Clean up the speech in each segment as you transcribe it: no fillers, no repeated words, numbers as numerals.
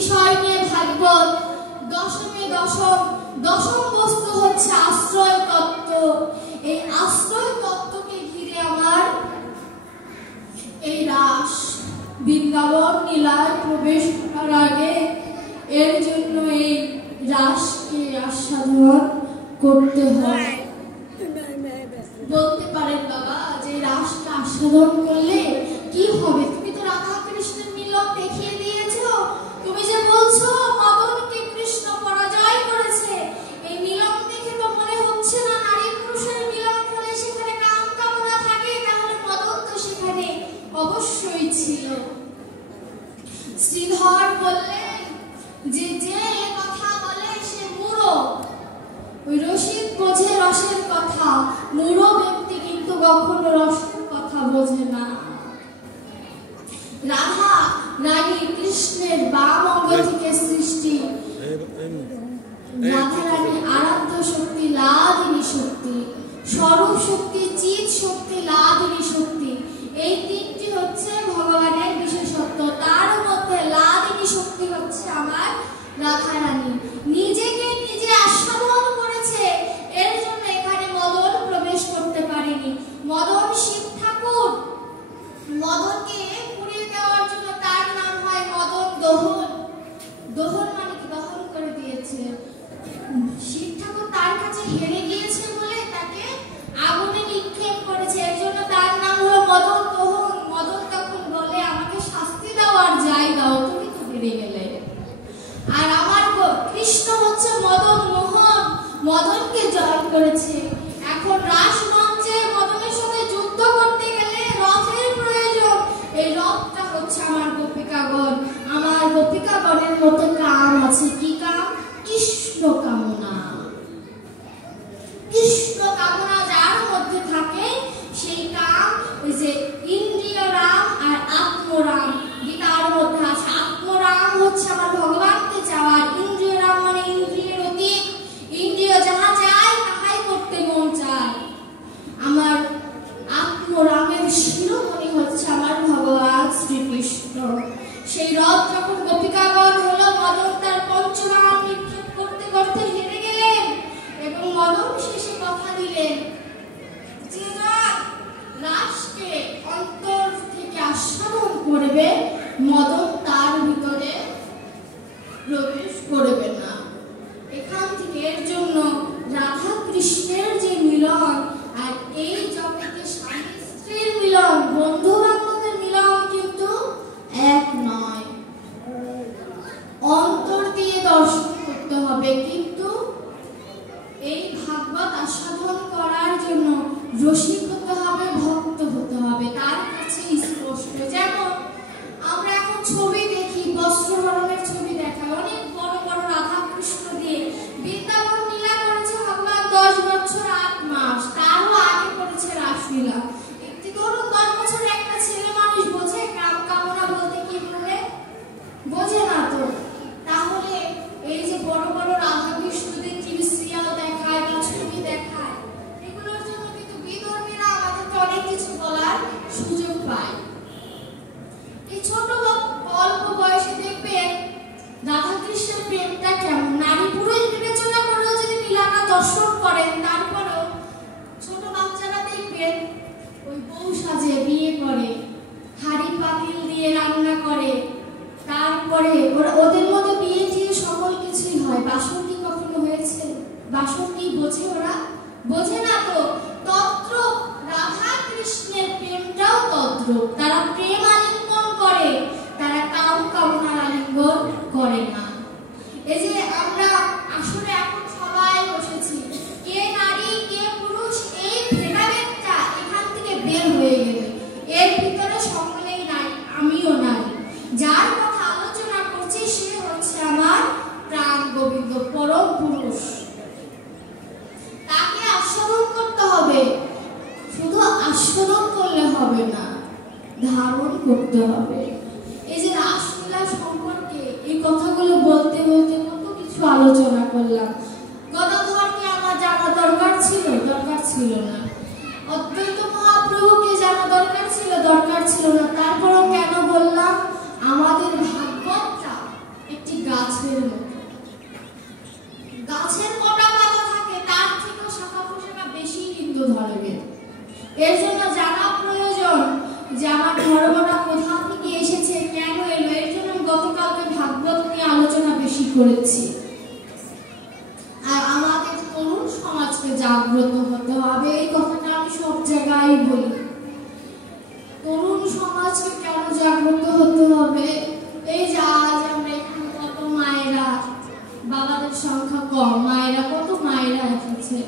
বিষয় নিয়ে ভাগবত। দশম বস্তু হচ্ছে আশ্রয় তত্ত্ব। এই আশ্রয় তত্ত্বকে ঘিরে আমার এই রাস বৃন্দাবন লীলায় প্রবেশ করার আগে এর জন্য এই রাসকে আস্বাদন করতে হয়। বলতে পারেন বাবা যে রাসকে আস্বাদন করলে কি হবে? তুমি তো রাধা কৃষ্ণের মিলন দেখিয়ে দিয়েছো। তুমি যে বলছো মদনকে কৃষ্ণ পরাজয় করেছে, এই মিলন দেখে তো মনে হচ্ছে না নারী পুরুষের মিলন হলে সেখানে কাম কামনা থাকে, তাহলে মদন তো সেখানে অবশ্যই ছিল। শ্রীধর বললেন যে যে কথা বলে সে মূঢ়। ওই রসিক বোঝে রসের কথা, মূঢ় ব্যক্তি কিন্তু কখনো রসের কথা বোঝে না। রাধা রানী কৃষ্ণের বাম অঙ্গ থেকে সৃষ্টি। রাধা রানী আরাধ্য শক্তি, লাদিনী শক্তি, স্বরূপ শক্তি, চিৎ শক্তি, লাদিনী শক্তি। এই তিনটি হচ্ছে ভগবানের বিশেষত্ব। তার মধ্যে লাদিনী শক্তি হচ্ছে আমার রাধা রানী। নিজেকে নিজে আস্বাদন করেছে, এর জন্য এখানে মদন প্রবেশ করতে পারেনি। মদন শিব ঠাকুর, মদনকে পুড়িয়ে দেওয়ার জন্য তার নাম হয় মদন দহন। দহন মানে কি? দহন করে দিয়েছে। শিব ঠাকুর তার কাছে হেরে গিয়েছে বলে তাকে আগুনে নিক্ষেপ করেছে, এর জন্য তার নাম হলো মদন দহন। মদন তখন বলে আমাকে শাস্তি দাও আর যাই দাও, তুমি তো হেরে গেলে। আর আমার কৃষ্ণ হচ্ছে মদন মোহন, মদনকে জয় করেছে। এখন রাস মঞ্চে মদনের সাথে যুদ্ধ করতে গেলে রথের প্রয়োজন। এই রথটা হচ্ছে আমার গোপিকাগণ। আমার গোপিকাগণের মতো কাম আছে। কি কাম? কৃষ্ণ কামনা। কৃষ্ণ কামনা যার মধ্যে থাকে সেই কাম, ওই যে ইন্দ্রিয় রাম আর আত্মরাম গীতার মধ্যে আছে। আত্মরাম হচ্ছে আমার ভগবানকে চাওয়ার, ইন্দ্রিয় রাম মানে ইন্দ্রিয়ের অতীত, ইন্দ্রিয় যাহা চায় তাহাই করতে মন চায়। আমার আত্মরামের শিরোমণি হচ্ছে আমার ভগবান শ্রীকৃষ্ণ। সেই রথ যখন গোপিকাগণ হলো, মদন তার পঞ্চবাণ নিক্ষেপ করতে করতে হেরে গেলেন এবং মদন শেষে কথা দিলেন যে রাসকে অন্তর থেকে আস্বাদন করবে, মদন তার ভিতরে প্রবেশ করবে না। এখান থেকে এর জন্য রাধা কৃষ্ণের যে মিলন আর এই জগতে স্বামী স্ত্রীর মিলন, বন্ধু বান্ধবের মিলন কিন্তু এক নয়। অন্তর দিয়ে দর্শন করতে হবে, কিন্তু এই ভাগবত আস্বাদন করার জন্য রসিক হতে হবে, ভক্ত হতে হবে, তার কাছে স্পষ্ট। যেমন আমরা এখন ছবি দেখি, বস্ত্রহরণের ছবি দেখায়, অনেক বড় বড় রাধা কৃষ্ণ দিয়ে। বৃন্দাবন লীলা করেছে ভগবান 10 বছর 8 মাস, তারও আগে করেছে রাসলীলা। একটি ধরুন 10 বছরের একটা ছেলে মানুষ বোঝে কাম কামনা বলতে কি বলে? বোঝে না তো। তাহলে এই যে বড় বড় রাধা কৃষ্ণদের টিভি সিরিয়াল দেখায় বা ছবি দেখায়, এগুলোর জন্য কিন্তু বিধর্মীরা আমাদেরকে অনেক কিছু বলার সুযোগ পায়। এই ছোট অল্প বয়সে দেখবেন রাধা কৃষ্ণের প্রেমটা কেমন। নারী পুরুষ বিবেচনা করেও যদি লীলাটা দর্শন করেন, তারপরেও ছোট বাচ্চারা দেখবেন ওই বউ সাজে, বিয়ে করে, হাড়ি পাতিল দিয়ে রান্না করে, তারপরে ওদের মধ্যে বিয়ে টিয়ে সকল কিছুই হয়। বাসন কি কখনো হয়েছে? বাসন কি বোঝে ওরা? বোঝে না তো। তত্র রাধা কৃষ্ণের প্রেমটাও তত্র। তারা প্রেম আলিঙ্গন করে, তারা কাম কামনার আলিঙ্গন করে না। এই যে আমরা আসলে এখন সবাই বসেছি, কে নারী কে পুরুষ এই ভেদাভেদটা এখান থেকে বের হয়ে গেলে এর ভিতরে সকলেই নারী, আমিও নারী। যার কথা আলোচনা করছি সে হচ্ছে আমার প্রাণ গোবিন্দ, পরম পুরুষ। তাকে আস্বাদন করতে হবে। শুধু আস্বাদন করলে হবে না, ধারণ করতে হবে। এই যে রাসলীলা সম্পর্কে এই কথাগুলো বলতে বলতে কত কিছু আলোচনা করলাম। গদাধরকে আমার জানা দরকার ছিল? দরকার ছিল না। অদ্বৈত মহাপ্রভুকে জানা দরকার ছিল? দরকার ছিল না। তারপরও কেন বললাম? আমাদের ভাগবতটা একটি ধর্মটা কোথা থেকে এসেছে, কেন এলো, এর জন্য গতকালকে ভাগবত নিয়ে আলোচনা বেশি করেছি। আর আমাদের তরুণ সমাজকে জাগ্রত হতে হবে, এই কথাটা আমি সব জায়গায় বলি। তরুণ সমাজকে কেন জাগ্রত হতে হবে? এই যে আজ আমরা এখানে কত মায়েরা, বাবাদের সংখ্যা কম, মায়েরা কত মায়েরা এসেছে।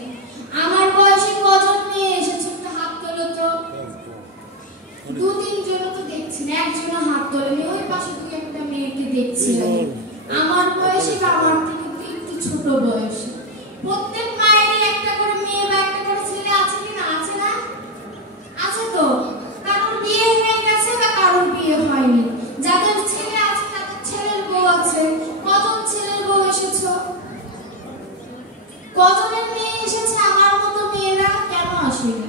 আমার বয়সে কজন মেয়ে এসেছে একটু হাত তোলো তো। 2-3 জন তো দেখছি না, একজন হাত তোলেনি, ওই পাশে 2-1টা মেয়েকে দেখছি। আমার বয়সে বা আমার থেকে একটু ছোট বয়সে প্রত্যেক মায়েরই একটা করে মেয়ে বা একটা করে ছেলে আছে কি না? আছে না? আছে তো। কারোর বিয়ে হয়ে গেছে বা কারোর বিয়ে হয়নি। যাদের ছেলে আছে তাদের ছেলের বউ আছে। কজন ছেলের বউ এসেছো? কজনের মেয়ে এসেছে? আমার মতো মেয়েরা কেন আসেনি?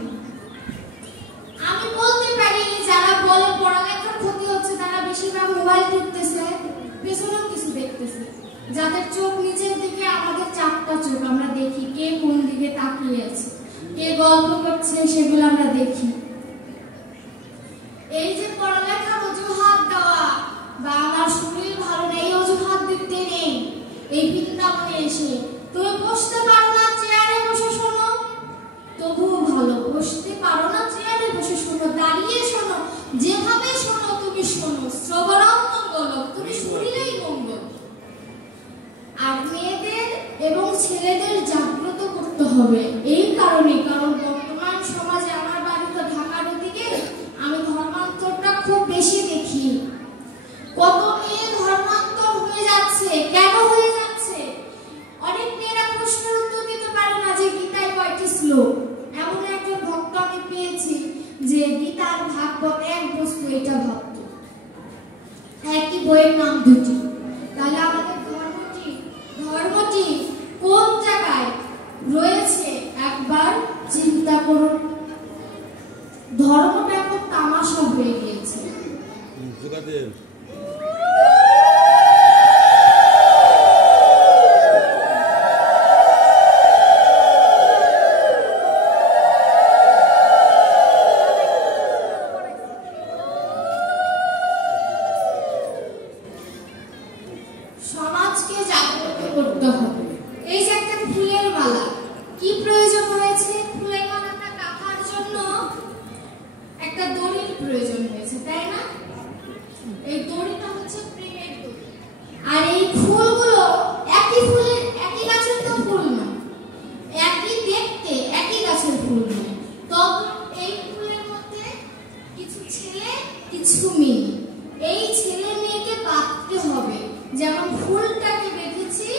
আমি বলতে পারি যারা বলে পড়ালেখার ক্ষতি হচ্ছে তারা বেশিরভাগ মোবাইল টিপতেছে, পেছনেও কিছু দেখতেছে। যাদের চোখ নিচের দিকে, আমাদের 4টা চোখ, আমরা দেখি কে কোন দিকে তাকিয়ে আছে, কে গল্প করছে, সেগুলো আমরা দেখি। এই যে পড়ালেখার অজুহাত দেওয়া বা আমার শরীর ভালো নেই অজুহাত দিতে নেই, এই বৃন্দাবনে এসে তুমি বসতে পারো না, চেয়ারে বসে শোনো, তবুও ভালো। বসতে পারো না, চেয়ারে বসে শোনো, দাঁড়িয়ে শোনো, যেভাবে শোনো তুমি শোনো, শ্রবণম মঙ্গলম, তুমি শুনলেই মঙ্গল। আর মেয়েদের এবং ছেলেদের জাগ্রত করতে হবে এই কারণে, কারণ বর্তমান সমাজে, আমার বাড়ি তো ঢাকার ওদিকে, আমি ধর্মান্তরটা খুব বেশি দেখি। কত মেয়ে ধর্মান্তর হয়ে যাচ্ছে, কেন হয়ে যাচ্ছে? অনেক মেয়েরা প্রশ্নের উত্তর দিতে পারে না যে গীতায় কয়টি শ্লোক। এমন একজন ভক্ত আমি পেয়েছি যে গীতার ভাগবত এক বস্তু, এটা ভক্ত, একই বইয়ের নাম দুটি। তাহলে আমাদের ধর্মটি কোন জায়গায় রয়েছে একবার চিন্তা করুন। ধর্মটা এখন তামাশা হয়ে গিয়েছে। সমাজকে জাগ্রত করতে হবে। এই যে একটা ফুলের মালা, কি প্রয়োজন হয়েছে? ফুলের মালাটা গাঁথার জন্য একটা দড়ির প্রয়োজন হয়েছে, তাই না? এই দড়িটা হচ্ছে প্রেমের দড়ি। আর এই ফুলগুলো একই ফুলের, একই গাছের তো ফুল না, একই দেখতে, একই গাছের ফুল নয়। তখন এই ফুলের মধ্যে কিছু ছেলে কিছু মেয়ে, এই ছেলে মেয়েকে বাঁধতে হবে। যেমন ফুলটাকে বেঁধেছি,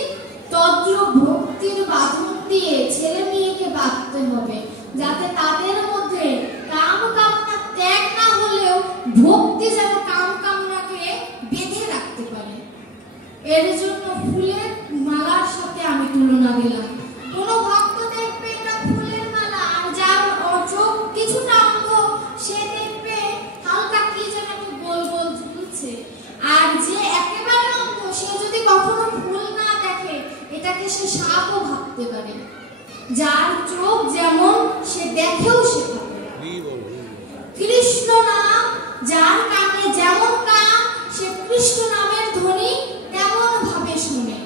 তদ্রূপ ভক্তির বাঁধন দিয়ে ছেলে মেয়েকে বাঁধতে হবে, যাতে তাদের মধ্যে কাম কামনা ত্যাগ না হলেও ভক্তি যেন কাম কামনাকে বেঁধে রাখতে পারে। এর জন্য ফুলের মালার সাথে আমি তুলনা দিলাম। কোন ভক্ত দেখবে এটা ফুলের মালা, আর যার চোখ কিছুটা অন্ধ সে দেখবে হালকা কি যেন গোল গোল ঝুলছে। আর যে একেবারে অন্ধ সে যদি কখনো ফুল না দেখে এটাকে সে সাপও ভাবতে পারে। যার চোখ যেমন সে দেখেও শেখাবে। কৃষ্ণ নাম যার কানে যেমন কান, সে কৃষ্ণ নামের ধ্বনি তেমন ভাবে শুনে।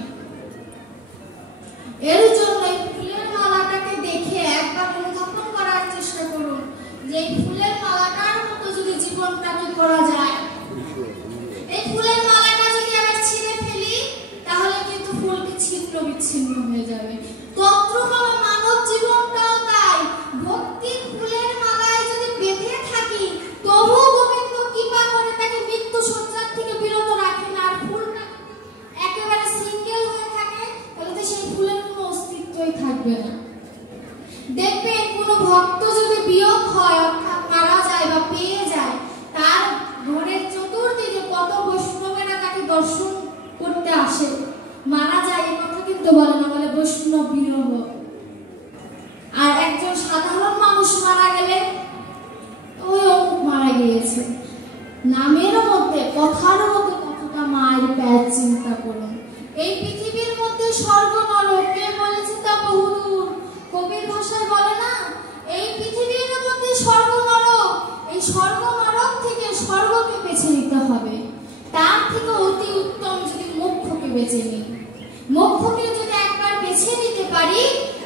এর জন্য এই ফুলের মালাটাকে দেখে একবার অনুধাবন করার চেষ্টা করুন যে এই ফুলের মালাটার মতো যদি জীবনটাকে করা যায়। এই ফুলের মালাটা যদি আমরা ছিঁড়ে ফেলি তাহলে কিন্তু ফুলটি ছিন্ন বিচ্ছিন্ন হয়ে যাবে। তন্ত্রকলা মানব জীবনটাও তাই। ভক্তির ফুলের মালায় যদি বেঁধে থাকি তবু গোবিন্দ কৃপা করে তাকে মৃত্যু সজ্জার থেকে বিরত রাখেন। আর ফুলটা একেবারে সিঙ্গেল হয়ে থাকে তাহলে তো সেই ফুলের কোনো অস্তিত্বই থাকবে না। দেখবেন কোনো ভক্ত যদি বিয়োগ হয় অর্থাৎ মারা যায় বা পেয়ে যায়, তার ঘরের চতুর্দিকে কত বৈষ্ণবেরা তাকে দর্শন করতে আসে। মারা যায় এই কথা কিন্তু বলে না, বলে বৈষ্ণব বিরহ। আর একজন সাধারণ মানুষ মারা গেলে ওই অমুক মারা গিয়েছে, নামের মধ্যে কথার মধ্যে কতটা মায়ের প্যাচ চিন্তা করুন। এই পৃথিবীর মধ্যে স্বর্গ নরক কে বলেছে তা বহুদূর। কবির ভাষায় বলে না এই পৃথিবীর মধ্যে স্বর্গ নরক, এই স্বর্গ নরক থেকে স্বর্গ বেছে নিতে হবে, তার থেকে অতি উত্তম যদি মোক্ষকে বেছে নিই। মোক্ষকে যদি একবার বেছে নিতে পারি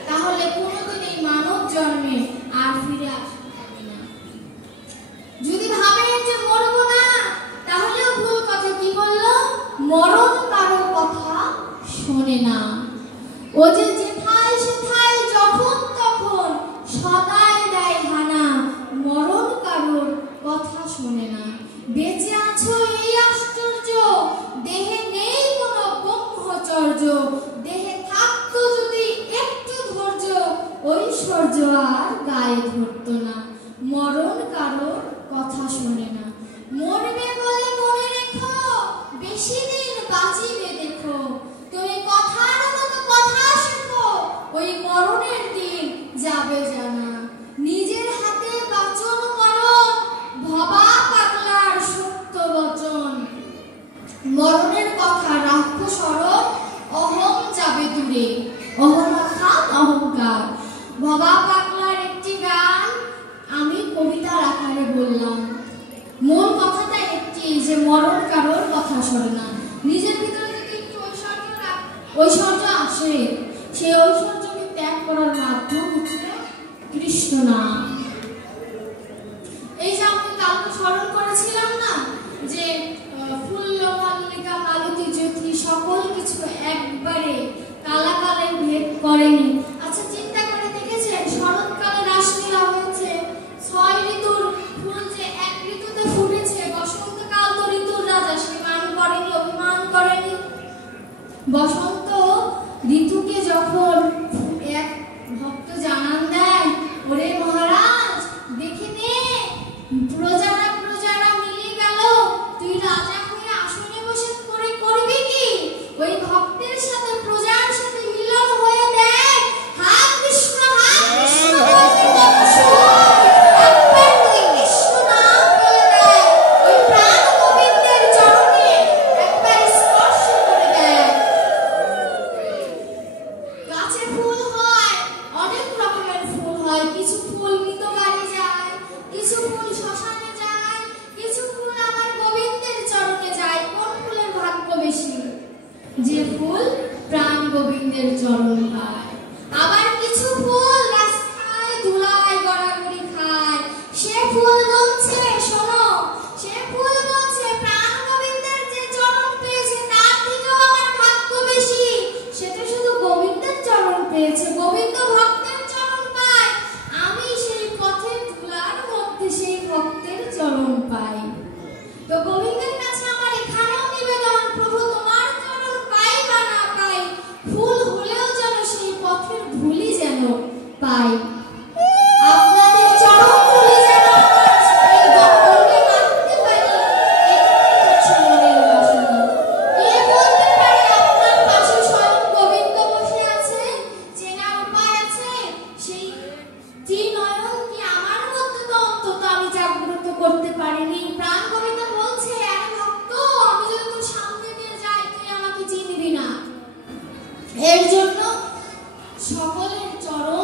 তাহলে কোনোদিন এই মানব জন্মে আর ফিরে আসতে হবে না। যদি ভাবেন যে মরবো না, তাহলেও ভুল কথা। কি বললো? মরণ কারো কথা শোনে না। ও যে যেথায় সেথায় যখন তখন সদাই দেয় হানা, মরণ কারোর কথা শোনে না। বেঁচে আছো এই আশ্চর্য, দেহে নেই কোনো ব্রহ্মচর্য, দেহে থাকতো যদি একটু ধৈর্য, ঐশ্বর্য আর গায়ে ধরতো না। মরণ কারোর কথা শোনে না। মরবে বলে মনে রেখো, বেশি দিন বাঁচিবে দেখো, তুমি কথার মতো কথা শেখো, ওই মরণের দিন যাবে জানা। নিজের হাতে বাঁচন করো, ভবা পাগলার সত্য বচন, মরণের কথা রাখো স্মরণ, অহং যাবে দূরে। অহং অর্থাৎ অহংকার। ভবা পাগলার একটি গান আমি কবিতার আকারে বললাম। মূল কথাটা একটি, যে মরণ কারোর কথা শোনে না। নিজের ভিতরে যদি একটু ঐশ্বর্য আসে, সেই ঐশ্বর্যকে ত্যাগ করার মাধ্যম হচ্ছে কৃষ্ণ নাম। এই যে আমি কালকে স্মরণ করেছিলাম না, যে ফুল মল্লিকা মালতী জ্যোতি সকল কিছু একবারে কালাকালের ভেদ করেনি। আচ্ছা চিন্তা করে দেখেছেন, শরৎকালে রাসলীলা হয়েছে, 6 ঋতুর ফুল যে এক ঋতুতে ফুটেছে, বসন্তকাল তো ঋতুর রাজা, সে মান করেনি, অভিমান করেনি। বসন্ত ঋতুকে যখন এক ভক্ত জানান দেয়, ওরে মহারাজ দেখে নে, প্রজারা মিলে গেল, তুই রাজা হয়ে আসনে বসে করে করবি কি? ওই ভক্তের সাথে প্রজার সাথে মিলন হয়ে দেখ, হা কৃষ্ণ বলতে কত সুখ, একবার তুই কৃষ্ণ নাম বলে দেয়, ওই প্রাণ গোবিন্দের চরণে একবার স্পর্শ করে দেয়। গাছে ফুল হয়, অনেক রকমের ফুল হয়, কিছু ফুল মৃতবাড়ি যায়, কিছু ফুল শ্মশানে যায়, কিছু ফুল আবার গোবিন্দের চরণে যায়। কোন ফুলের ভাগ্য বেশি? যে ফুল প্রাণ গোবিন্দের চরণ পায়। আবার কিছু ফুল রাস্তায় ধুলায় গড়াগড়ি খায়, সে ফুল বলছে শোনো, সে ফুল বলছে প্রাণ গোবিন্দের যে চরণ পেয়েছে তার থেকেও আমার ভাগ্য বেশি, সেটা শুধু গোবিন্দের চরণ পেয়েছে, গোবিন্দ ভক্তের চরণ পায়, আমি সেই পথের ধুলার মধ্যে সেই ভক্তের চরণ পাই। তো গোবিন্দের কাছে আমার এখানেও নিবেদন, প্রভু তোমার চরণ পাই বা না পাই, ফুল হলেও যেন সেই পথের ধুলি যেন পাই। আপনাদের চরণ ধুলি যেন এই গগনে মাখতে পারি, এটাই হচ্ছে মনের বাসনা। কে বলতে পারে আপনার পাশে স্বয়ং গোবিন্দ বসে আছে? চেনার উপায় আছে? সেই ত্রিনয়ন কি আমার মধ্যে তো অন্তত আমি জাগ্রত করতে পারিনি। প্রাণ গোবিন্দ বলছে, আরে ভক্ত, আমি যদি তোর সামনে দিয়ে যাই তুই আমাকে চিনবি না। এর জন্য সকলের চরণ